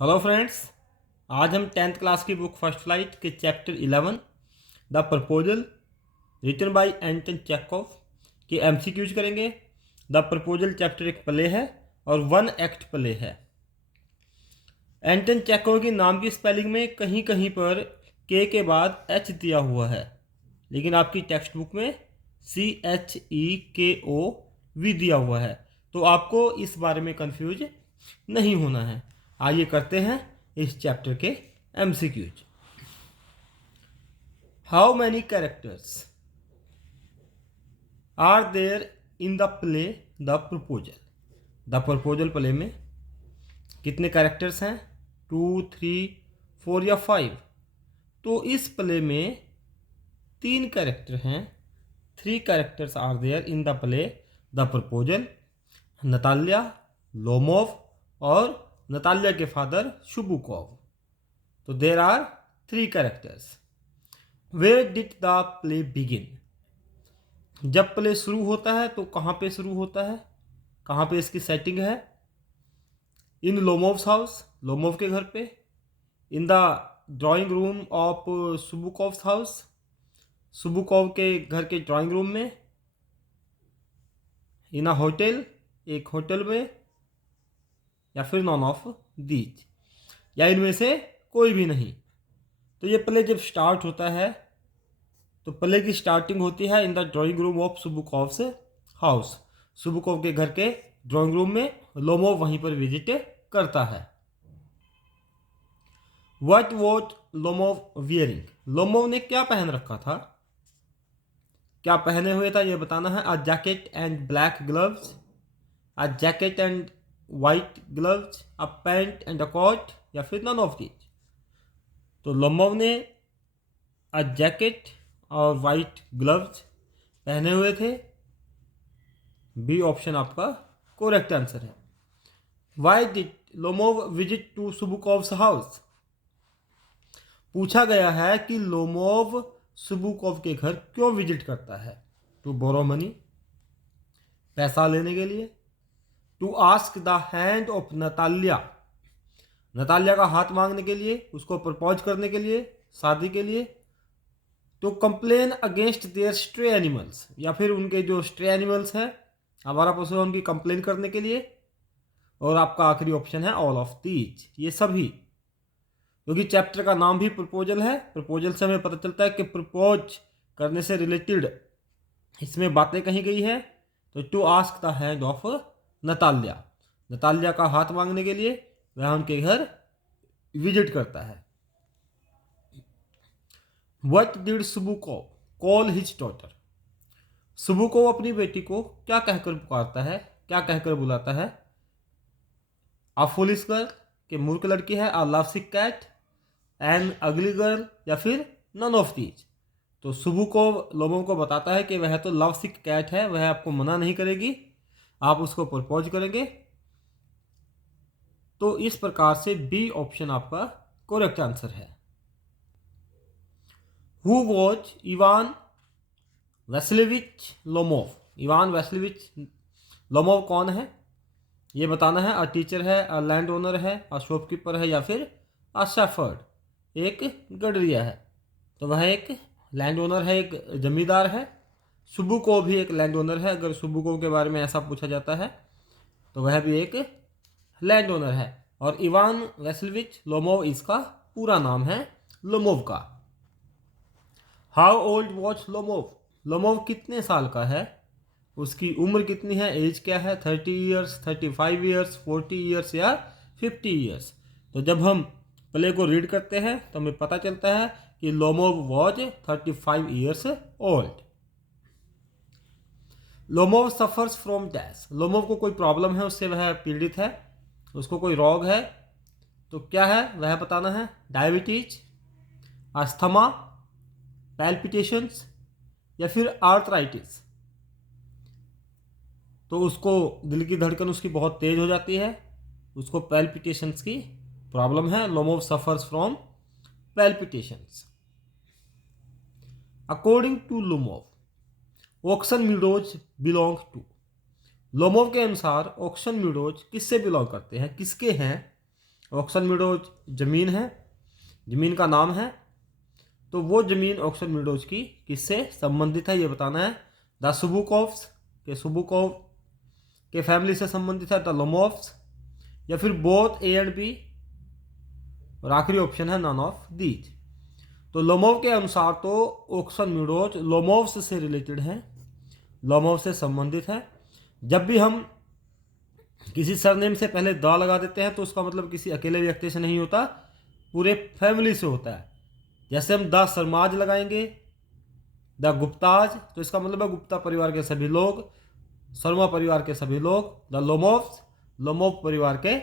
Hello friends. आज हम 10th class की बुक फर्स्ट फ्लाइट के chapter 11 The Proposal written by Anton Chekhov के एमसीक्यूज करेंगे। द प्रपोजल चैप्टर एक प्ले है और वन एक्ट प्ले है। एंटन चेखव के नाम की स्पेलिंग में कहीं कहीं पर के बाद एच दिया हुआ है, लेकिन आपकी टेक्स्ट बुक में CHEKOV दिया हुआ है, तो आपको इस बारे में कंफ्यूज नहीं होना है। आइए करते हैं इस चैप्टर के MCQs. How many characters are there in the play the Proposal. The Proposal play में कितने कैरेक्टर्स हैं? 2, 3, 4 या 5? तो इस प्ले में 3 कैरेक्टर हैं। 3 characters are there in the play the Proposal. Natalya, Lomov और नताल्या के फादर शुबुकोव। तो there are 3 characters. Where did the play begin? जब प्ले शुरू होता है तो कहाँ पे शुरू होता है, कहाँ पे इसकी सेटिंग है? इन लोमोव्स हाउस, लोमोव के घर पे। In the drawing room of Chubukov's house, Chubukov के घर के ड्राइंग रूम में। इन अ होटल, एक होटल में। या फिर नॉन ऑफ दीज, या इनमें से कोई भी नहीं। तो ये प्ले जब स्टार्ट होता है तो प्ले की स्टार्टिंग होती है in the drawing room of Chubukov's house. Chubukov के घर के ड्राइंग रूम में लोमोव वहीं पर विजिट करता है। What what Lomov wearing? Lomov ने क्या पहन रखा था, क्या पहने हुए था, यह बताना है। A jacket and black gloves, a jacket and white gloves, a pant and a coat, या फिर नन ऑफ दीज। तो लोमोव ने अ जैकेट और वाइट ग्लव्स पहने हुए थे। बी ऑप्शन आपका करेक्ट आंसर है। Why did Lomov visit to Chubukov's house? पूछा गया है कि लोमोव सुबुकोव के घर क्यों विजिट करता है। टू बोरो मनी, पैसा लेने के लिए। To ask the hand of Natalya, Natalya का हाथ मांगने के लिए, उसको प्रपोज करने के लिए, शादी के लिए। To complain against their stray animals, या फिर उनके जो स्ट्रे एनिमल्स हैं, हमारा पशु है, उनकी कंप्लेन करने के लिए। और आपका आखिरी ऑप्शन है ऑल ऑफ दीज, ये सभी। क्योंकि चैप्टर का नाम भी प्रपोजल है, प्रपोजल से हमें पता चलता है कि प्रपोज करने से रिलेटेड इसमें बातें कही गई है। तो to ask the hand of Natalya, Natalya का हाथ मांगने के लिए वह उनके घर विजिट करता है। What did Chubukov call his daughter? Chubukov अपनी बेटी को क्या कहकर पुकारता है, क्या कहकर बुलाता है? अ फूलिश गर्ल, के मूर्ख लड़की है। अ लवसिक कैट, एन अगली गर्ल, या फिर नन ऑफ दीज। तो सुबुकोव लोमोव को बताता है कि वह तो लवसिक कैट है, वह आपको मना नहीं करेगी, आप उसको प्रपोज करेंगे। तो इस प्रकार से बी ऑप्शन आपका करेक्ट आंसर है। Who was Ivan Vassilevitch Lomov? Ivan Vassilevitch Lomov कौन है, ये बताना है। अ टीचर है, अ लैंड ओनर है, अ शॉपकीपर है, या फिर अ शेफर्ड, एक गडरिया है। तो वह एक लैंड ओनर है, एक जमींदार है। सुबुकोव भी एक लैंड ओनर है, अगर सुबुकोव के बारे में ऐसा पूछा जाता है तो वह भी एक लैंड ओनर है। और इवान वैसिलविच लोमोव इसका पूरा नाम है, लोमोव का। How old was Lomov? Lomov कितने साल का है, उसकी उम्र कितनी है, एज क्या है? 30 ईयर्स, 35 ईयर्स, 40 ईयर्स, या 50 ईयर्स। तो जब हम प्ले को रीड करते हैं तो हमें पता चलता है कि Lomov was 35 years old. Lomov suffers from dash? Lomov को कोई प्रॉब्लम है, उससे वह पीड़ित है, उसको कोई रोग है। तो क्या है वह बताना है। डायबिटीज, अस्थमा, पैल्पिटेशंस, या फिर आर्थराइटिस। तो उसको दिल की धड़कन उसकी बहुत तेज हो जाती है, उसको पैल्पिटेशंस की प्रॉब्लम है। Lomov suffers from palpitations. According to Lomov Oxen Meadows belong to? Lomov के अनुसार ऑक्सन मीडोज किससे बिलोंग करते हैं, किसके हैं? ऑक्सन मीडोज ज़मीन है, ज़मीन का नाम है। तो वो ज़मीन ऑक्सन मीडोज की किससे संबंधित है ये बताना है। द सुबुकोव्स के सुबुकोव के फैमिली से संबंधित है, द लोमोव्स, या फिर बोथ ए एंड बी, और आखिरी ऑप्शन है नन ऑफ दीज। तो लोमोव के अनुसार तो ऑक्सन मीडोज लोमोव्स से रिलेटेड है, लोमोव से संबंधित है। जब भी हम किसी सरनेम से पहले द लगा देते हैं तो उसका मतलब किसी अकेले व्यक्ति से नहीं होता, पूरे फैमिली से होता है। जैसे हम द शर्माज लगाएंगे, द गुप्ताज, तो इसका मतलब है गुप्ता परिवार के सभी लोग, शर्मा परिवार के सभी लोग। द लोमोव्स, लोमोव परिवार के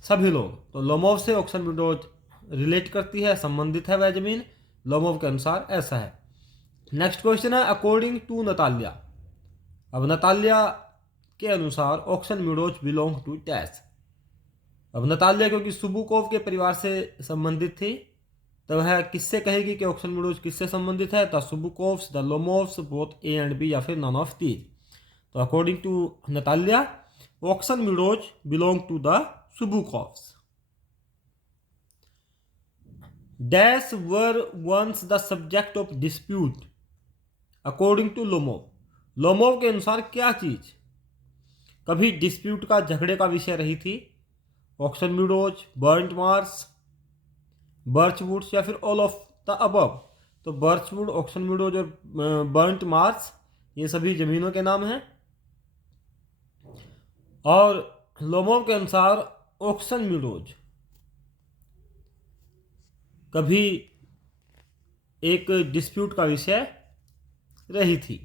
सभी लोग। तो लोमोव से ऑक्सन मीडोज रिलेट करती है, संबंधित है वह जमीन, लोमोव के अनुसार ऐसा है। नेक्स्ट क्वेश्चन है अकॉर्डिंग टू नताल्या। अब नताल्या के अनुसार Oxen Meadows belong to dash. अब नताल्या क्योंकि सुबुकोव के परिवार से संबंधित थी तो वह किससे कहेगी कि ऑक्सन मीडोज किससे संबंधित है। The Chubukovs, the Lomovs, both A and B, या फिर नन ऑफ दीज। तो according to Natalya Oxen Meadows belong to the Chubukovs. Dash were once the subject of dispute according to Lomov. Lomov के अनुसार क्या चीज कभी dispute का, झगड़े का विषय रही थी। ऑक्सन मीडोज, बर्न्ट मार्स, बर्चवुड्स, या फिर ऑल ऑफ द अबव। तो बर्चवुड, ऑक्सन मीडोज और बर्न्ट मार्स ये सभी जमीनों के नाम हैं। और लोमोव के अनुसार ऑक्सन मीडोज कभी एक डिस्प्यूट का विषय रही थी।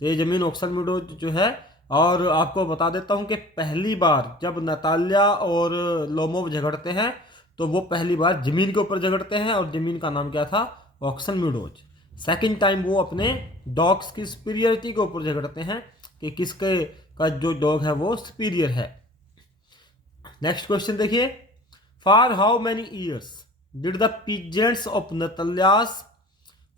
तो ये जमीन ऑक्सन मीडोज जो है। और आपको बता देता हूं कि पहली बार जब नताल्या और लोमोव झगड़ते हैं तो वो पहली बार जमीन के ऊपर झगड़ते हैं, और जमीन का नाम क्या था, ऑक्सन मीडोज। सेकंड टाइम वो अपने डॉग्स की सुपीरियरिटी के ऊपर झगड़ते हैं कि किसके का जो डॉग है वो सुपीरियर है। नेक्स्ट क्वेश्चन देखिए, for how many years did the peasants of Natalya's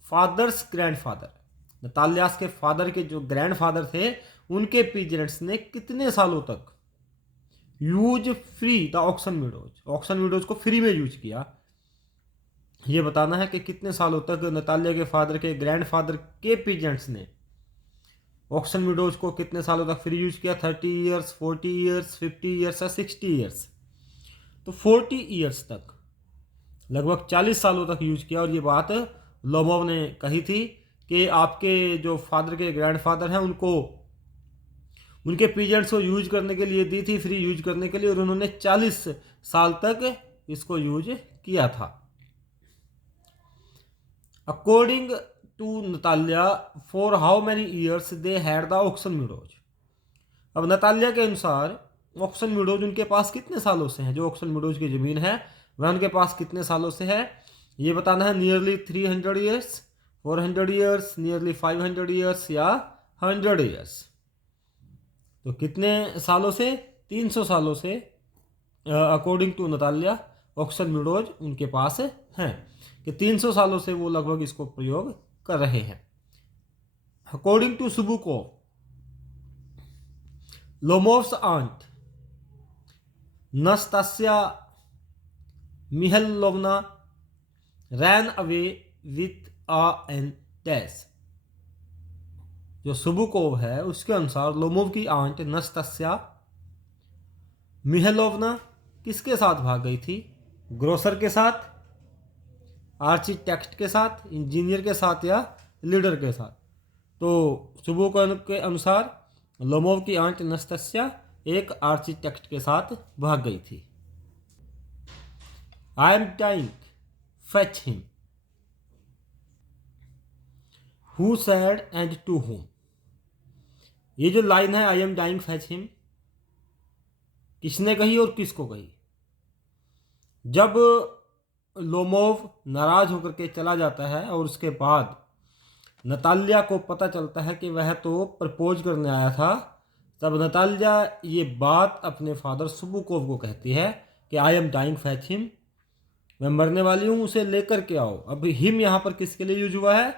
father's grandfather. Natalya's के फादर के जो ग्रैंडफादर थे उनके पीजेंट्स ने कितने सालों तक use free the Oxen Meadows, Oxen Meadows को फ्री में यूज किया। ये बताना है कि कितने सालों तक नताल्या के फादर के ग्रैंडफादर के पीजेंट्स ने ऑक्सन मीडोज को कितने सालों तक फ्री यूज किया। 30 ईयर्स, 40 ईयर्स, 50 ईयर्स या 60 ईयर्स। तो 40 ईयर्स तक, लगभग 40 सालों तक यूज किया। और ये बात लोमोव ने कही थी कि आपके जो फादर के ग्रैंडफादर हैं उनको उनके पीजेंट्स को यूज करने के लिए दी थी, फ्री यूज करने के लिए, और उन्होंने 40 साल तक इसको यूज किया था। According to Natalya for how many years they had the Oxen Meadows. अब नताल्या के अनुसार ऑक्सन मीडोज उनके पास कितने सालों से है, जो ऑक्सन मीडोज की जमीन है वह उनके पास कितने सालों से है ये बताना है। Nearly 300 years, 400 years, nearly 500 years, या 100 ईयर्स। तो कितने सालों से, 300 सालों से according to Natalya Oxen Meadows उनके पास हैं, कि 300 सालों से वो लगभग इसको प्रयोग कर रहे हैं। According to Chubukov Lomov's aunt Nastasya Mikhailovna ran away with a an dash. जो सुबुकोव है उसके अनुसार लोमोव की आंट नस्तास्या मिहैलोवना किसके साथ भाग गई थी। ग्रोसर के साथ, आर्किटेक्ट के साथ, इंजीनियर के साथ, या लीडर के साथ। तो सुबुकोव के अनुसार लोमोव की आंट नस्तास्या एक आर्किटेक्ट के साथ भाग गई थी। I am dying fetch him, who said and to home. ये जो लाइन है I am dying fetch him, किसने कही और किसको कही। जब लोमोव नाराज होकर के चला जाता है और उसके बाद नताल्या को पता चलता है कि वह तो प्रपोज करने आया था, तब नताल्या ये बात अपने फादर सुबुकोव को कहती है कि I am dying fetch him, मैं मरने वाली हूँ, उसे लेकर के आओ। अब हिम यहाँ पर किसके लिए यूज हुआ है,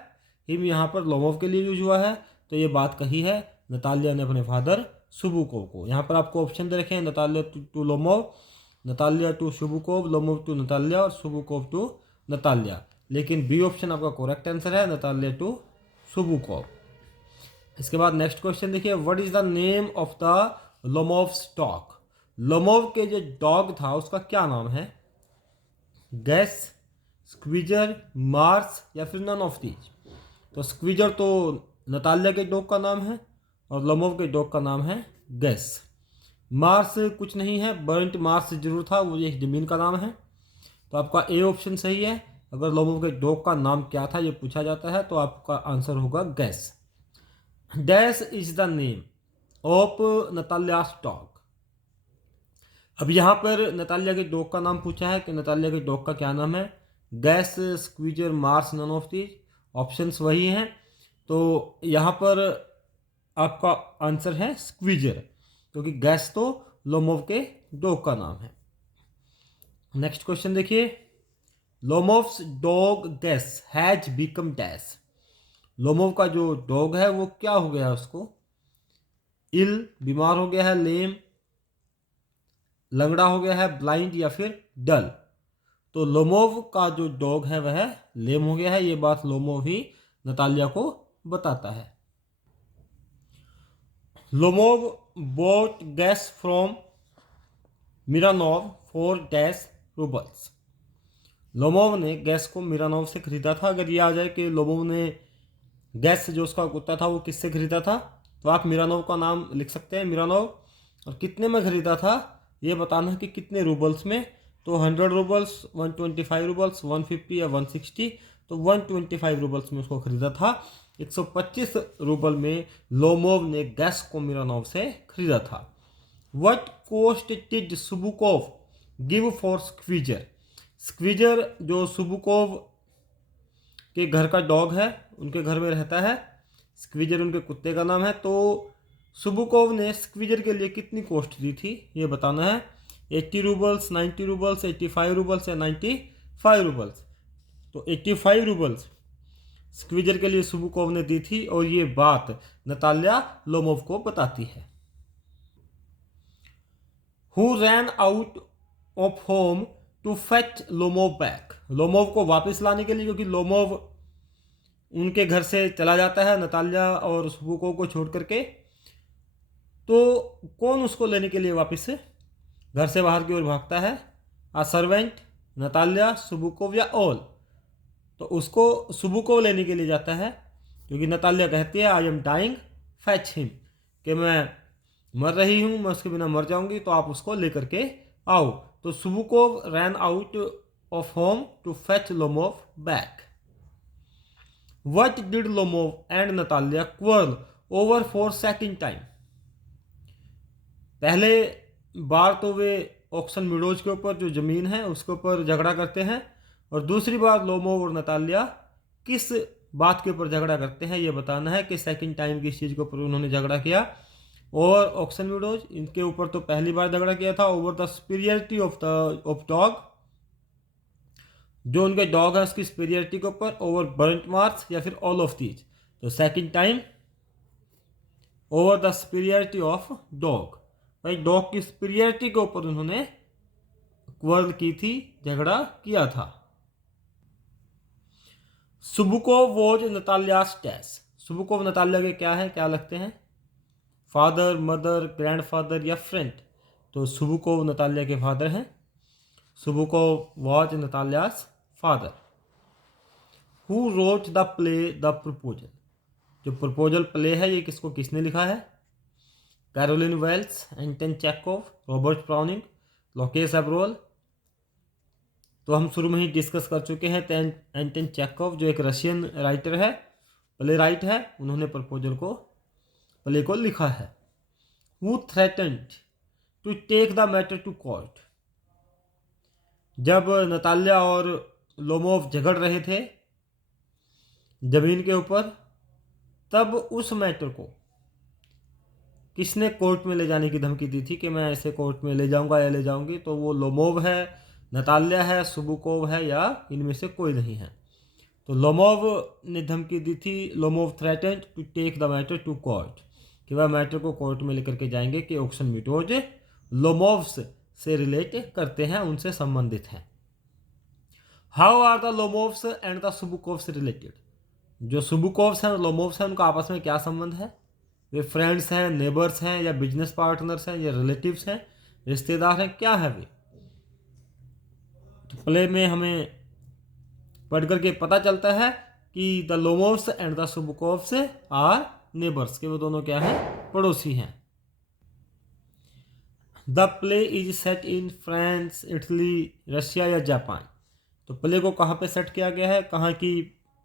हिम यहाँ पर लोमोव के लिए यूज हुआ है। तो ये बात कही है नताल्या ने अपने फादर सुबुकोव को। यहाँ पर आपको ऑप्शन दे रखे हैं, Natalya to Lomov, Natalia to Chubukov, Lomov to Natalia और सुबुकोव टू नतालिया। लेकिन बी ऑप्शन आपका करेक्ट आंसर है, नतालिया टू सुबुकोव। इसके बाद नेक्स्ट क्वेश्चन देखिए, what is the name of the Lomov's dog. Lomov के जो डॉग था उसका क्या नाम है? गैस, स्क्वीजर, मार्स या फिर नन ऑफ दीज। तो स्क्वीजर तो नतालिया के डॉग का नाम है और लोमोव के डॉग का नाम है गैस। मार्स कुछ नहीं है, बर्ंट मार्स जरूर था, वो एक ज़मीन का नाम है। तो आपका ए ऑप्शन सही है। अगर लोमोव के डॉग का नाम क्या था ये पूछा जाता है तो आपका आंसर होगा Guess. Dash is the name of Natalia's dog. अब यहाँ पर नतालिया के डॉग का नाम पूछा है कि नतालिया के डॉग का क्या नाम है? Guess, Squeezer, Mars, none of these. Options वही हैं। तो यहाँ पर आपका आंसर है स्क्वीजर, क्योंकि गैस तो लोमोव के डॉग का नाम है। नेक्स्ट क्वेश्चन देखिए, Lomov's dog Guess has become dash. Lomov का जो डॉग है वो क्या हो गया? उसको इल, बीमार हो गया है, लेम, लंगड़ा हो गया है, ब्लाइंड या फिर डल। तो लोमोव का जो डॉग है वह लेम हो गया है। ये बात लोमोव ही नतालिया को बताता है। Lomov bought gas from Mironov for dash roubles. Lomov ने गैस को मिरानोव से खरीदा था। अगर ये आ जाए कि लोमोव ने गैस जो उसका कुत्ता था वो किससे खरीदा था, तो आप मिरानोव का नाम लिख सकते हैं, मिरानोव। और कितने में खरीदा था ये बताना है कि कितने रूबल्स में। तो 100 रूबल्स, 125 रूबल्स, 150 या 160। तो 125 रूबल्स में उसको खरीदा था। 125 रूबल में लोमोव ने गैस को मिरानोव से खरीदा था। What cost did Chubukov give for Squeezer. Squeezer जो सुबुकोव के घर का डॉग है, उनके घर में रहता है, स्क्वीजर उनके कुत्ते का नाम है। तो सुबुकोव ने स्क्वीजर के लिए कितनी कॉस्ट दी थी ये बताना है। 80 रूबल्स, 90 रूबल्स, 85 रूबल्स या 95 रूबल्स। तो 85 रूबल्स स्क्वीजर के लिए सुबुकोव ने दी थी और ये बात नतालिया लोमोव को बताती है। Who ran out of home to fetch Lomov back. Lomov को वापस लाने के लिए, क्योंकि लोमोव उनके घर से चला जाता है नतालिया और सुबुकोव को छोड़ करके। तो कौन उसको लेने के लिए वापस से घर से बाहर की ओर भागता है? आ सर्वेंट, नतालिया, सुबुकोव या ऑल। तो उसको सुबुकोव लेने के लिए जाता है, क्योंकि नतालिया कहती है I am dying fetch him, कि मैं मर रही हूँ, मैं उसके बिना मर जाऊंगी, तो आप उसको लेकर के आओ। तो Chubukov ran out of home to fetch Lomov back. What did Lomov and Natalia quarrel over for second time. पहले बार तो वे ऑक्सन मीडोज के ऊपर जो ज़मीन है उसके ऊपर झगड़ा करते हैं, और दूसरी बार लोमोव और नतालिया किस बात के ऊपर झगड़ा करते हैं ये बताना है कि सेकंड टाइम किस चीज़ के ऊपर उन्होंने झगड़ा किया। और ऑक्सन मीडोज, इनके ऊपर तो पहली बार झगड़ा किया था over the superiority of dog, जो उनके डॉग है उसकी सुपीरियरिटी के ऊपर, ओवर बर्ंट मार्स या फिर ऑल ऑफ दीज। तो second time over the superiority of dog, भाई डॉग की सुपीरियरिटी के ऊपर उन्होंने क्वर्ल की थी, झगड़ा किया था। Chubukov was Natalia's dash. Chubukov Natalia के क्या है, क्या लगते हैं? फादर, मदर, ग्रैंडफादर या फ्रेंड। तो सुबुकोव नतालिया के फादर हैं। Chubukov was Natalia's father. Who wrote the play the proposal. जो प्रपोजल प्ले है ये किसने लिखा है? कैरोलिन वेल्स, एंटन चेकोव, रॉबर्ट ब्राउनिंग, लोकेस एब्रोल। तो हम शुरू में ही डिस्कस कर चुके हैं। एंटन चेकोव जो एक रशियन राइटर है, प्ले राइट है, उन्होंने प्रपोजल को, प्ले को लिखा है। Who threatened to take the matter to court. जब नतालिया और लोमोव झगड़ रहे थे जमीन के ऊपर, तब उस मैटर को किसने कोर्ट में ले जाने की धमकी दी थी कि मैं ऐसे कोर्ट में ले जाऊंगा या ले जाऊंगी? तो वो लोमोव है, नतालिया है, सुबुकोव है, या इनमें से कोई नहीं है। तो लोमोव ने धमकी दी थी। Lomov threatened to take the matter to court, कि वह मैटर को कोर्ट में लेकर के जाएंगे कि ऑक्सन मीडोज लोमोव्स से रिलेट करते हैं, उनसे संबंधित हैं। How are the Lomovs and the Chubukovs related? जो सुबुकोव्स हैं और लोमोव्स हैं उनका आपस में क्या संबंध है? वे फ्रेंड्स हैं, नेबर्स हैं, या बिजनेस पार्टनर्स हैं, या रिलेटिव्स हैं, रिश्तेदार हैं, क्या है वे? तो प्ले में हमें पढ़ करके पता चलता है कि the Lomovs and the Chubukovs are neighbours, के वो दोनों क्या हैं? पड़ोसी हैं। The play is set in France, Italy, Russia या जापान। तो प्ले को कहाँ पे सेट किया गया है, कहाँ की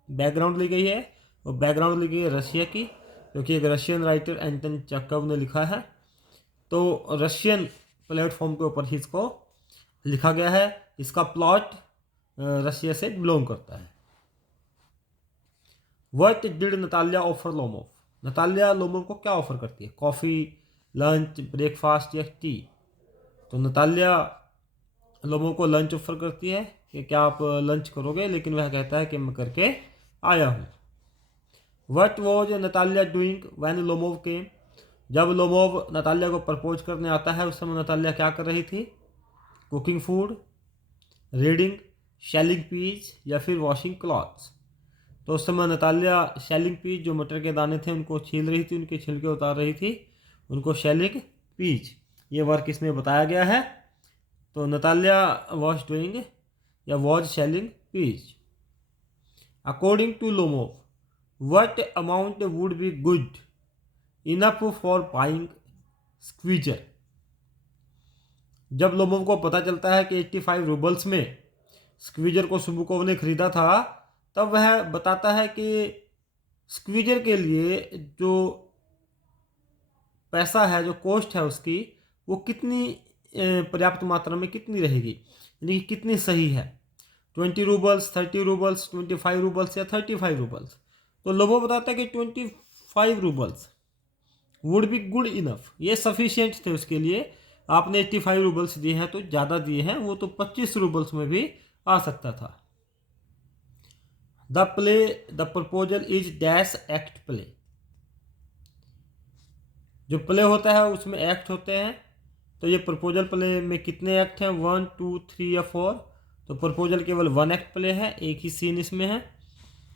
बैकग्राउंड ली गई है? और बैकग्राउंड ली गई है रशिया की, क्योंकि एक रशियन राइटर एंटन चेखव ने लिखा है। तो रशियन प्लेटफॉर्म के ऊपर ही इसको लिखा गया है। इसका प्लॉट रशिया से बिलोंग करता है। What did Natalia offer Lomov? Natalia Lomov को क्या ऑफर करती है? कॉफ़ी, लंच, ब्रेकफास्ट या टी? तो नतालिया लोमोव को लंच ऑफर करती है कि क्या आप लंच करोगे, लेकिन वह कहता है कि मैं करके आया हूँ। What was Natalia doing when Lomov came? जब लोमोव नतालिया को प्रपोज करने आता है उस समय नतालिया क्या कर रही थी? Cooking food, reading, shelling peas या फिर वॉशिंग क्लॉथ्स? तो उस समय नतालिया शेलिंग पीज, जो मटर के दाने थे उनको छील रही थी, उनके छिलके उतार रही थी, उनको शेलिंग पीज, ये वर्क इसमें बताया गया है। तो नतालिया वॉज डूइंग या was shelling peas. According to Lomov what amount would be good enough for buying squeezer? जब लोमोव को पता चलता है कि 85 रूबल्स में स्क्वीजर को सुबुकोव ने खरीदा था, तब वह बताता है कि स्क्वीजर के लिए जो पैसा है, जो कॉस्ट है उसकी, वो कितनी पर्याप्त मात्रा में कितनी रहेगी, यानी कि कितनी सही है। 20 रूबल्स, 30 रूबल्स, 25 रूबल्स या 35 रूबल्स? तो लोमोव बताता है कि 25 roubles would be good enough, ये सफिशिएंट थे उसके लिए। आपने 85 रूबल्स दिए हैं तो ज़्यादा दिए हैं, वो तो 25 रूबल्स में भी आ सकता था। The play the proposal is dash act play. जो प्ले होता है उसमें एक्ट होते हैं। तो ये प्रपोजल प्ले में कितने एक्ट हैं? 1, 2, 3 या 4? तो प्रपोजल केवल 1 एक्ट प्ले है, एक ही सीन इसमें है।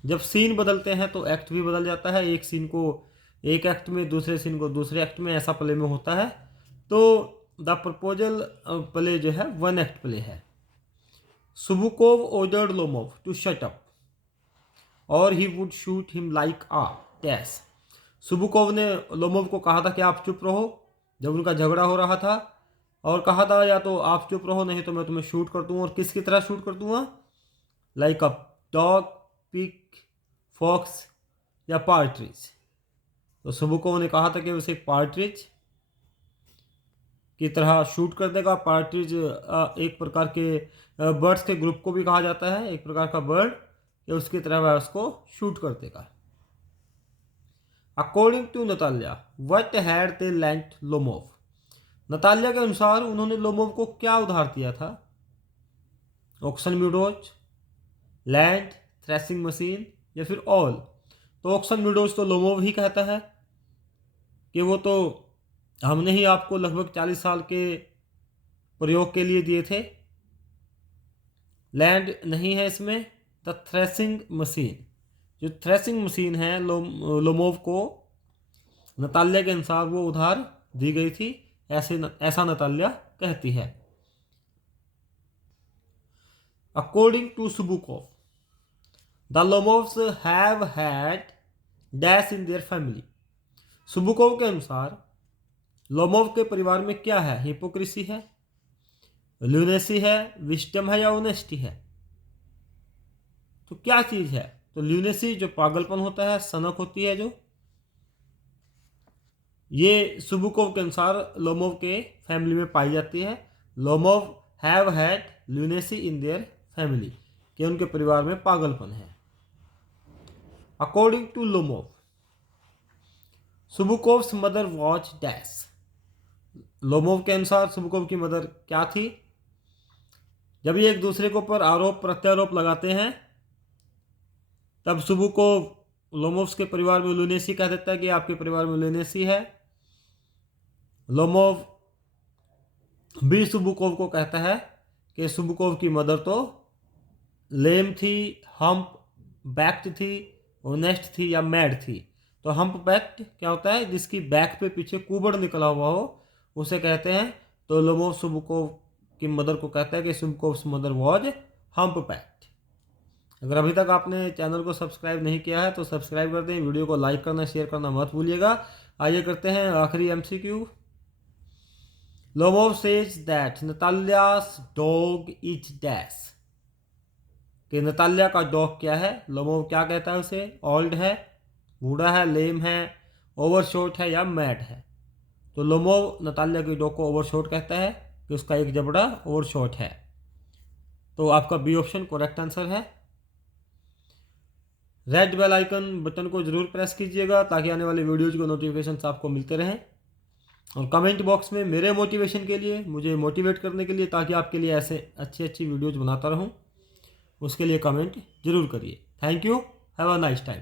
जब सीन बदलते हैं तो एक्ट भी बदल जाता है, एक सीन को एक एक्ट में, दूसरे सीन को दूसरे एक्ट में, ऐसा प्ले में होता है। तो द प्रपोजल प्ले जो है 1 एक्ट प्ले है। Chubukov ordered Lomov to shut up और he would shoot him like a dash. Chubukov ने लोमोव को कहा था कि आप चुप रहो जब उनका झगड़ा हो रहा था, और कहा था या तो आप चुप रहो नहीं तो मैं तुम्हें शूट कर दूंगा। और किसकी तरह शूट कर दूंगा? Like a dog, pig, fox या पार्ट्रिज। तो सुबुकोव ने कहा था कि उसे एक पार्ट्रिज की तरह शूट कर देगा। पार्ट्रिज एक प्रकार के बर्ड्स के ग्रुप को भी कहा जाता है, एक प्रकार का बर्ड, या उसकी तरह वह उसको शूट कर देगा। According to Natalia what had they lent Lomov? Natalia के अनुसार उन्होंने लोमोव को क्या उधार दिया था? Oxen meadows, land, threshing machine या फिर ऑल? तो ऑक्सन मीडोज तो लोमोव ही कहता है कि वो तो हमने ही आपको लगभग 40 साल के प्रयोग के लिए दिए थे। लैंड नहीं है इसमें। द थ्रेसिंग मशीन, जो थ्रेसिंग मशीन है लोमोव को नतालिया के अनुसार वो उधार दी गई थी, ऐसा नतालिया कहती है। According to Chubukov the Lomovs have had dash in their family. Chubukov के अनुसार लोमोव के परिवार में क्या है? हिपोक्रेसी है, ल्यूनेसी है, विस्डम है या ऑनेस्टी है? तो क्या चीज है? तो ल्यूनेसी जो पागलपन होता है, सनक होती है जो, ये सुबुकोव के अनुसार लोमोव के फैमिली में पाई जाती है। Lomov have had lunacy in their family, कि उनके परिवार में पागलपन है। According to Lomov Chubukov's mother was dash. Lomov के अनुसार सुबुकोव की मदर क्या थी? जब ये एक दूसरे के ऊपर आरोप प्रत्यारोप लगाते हैं तब सुबुकोव लोमोव्स के परिवार में लुनेसी कह देता है कि आपके परिवार में लुनेसी है। लोमोव बी सुबुकोव को कहता है कि सुबुकोव की मदर तो लेम थी, हम्प बैक्ड थी, ऑनेस्ट थी या मैड थी। तो हम्प बैक्ड क्या होता है? जिसकी बैक पे पीछे कुबड़ निकला हुआ हो, उसे कहते हैं। तो लोमोव सुबुकोव की मदर को कहता है कि सुबुकोव्स मदर वॉज हम्प बैक्ड। अगर अभी तक आपने चैनल को सब्सक्राइब नहीं किया है तो सब्सक्राइब कर दें, वीडियो को लाइक करना शेयर करना मत भूलिएगा। आइए करते हैं आखिरी MCQ। Lomov says that Natalia's dog is dash. कि नतालिया का डॉग क्या है? लोमोव क्या कहता है उसे? ओल्ड है, बूढ़ा है, लेम है, ओवरशॉट है या मैड है। तो लोमोव नतालिया की डॉग को ओवरशॉट कहता है कि उसका एक जबड़ा ओवरशॉट है। तो आपका बी ऑप्शन करेक्ट आंसर है। रेड बेल आइकन बटन को जरूर प्रेस कीजिएगा ताकि आने वाले वीडियोज को नोटिफिकेशन आपको मिलते रहें। और कमेंट बॉक्स में मेरे मोटिवेशन के लिए, मुझे मोटिवेट करने के लिए, ताकि आपके लिए ऐसे अच्छी अच्छी वीडियोज बनाता रहूं, उसके लिए कमेंट जरूर करिए। Thank you. Have a nice time.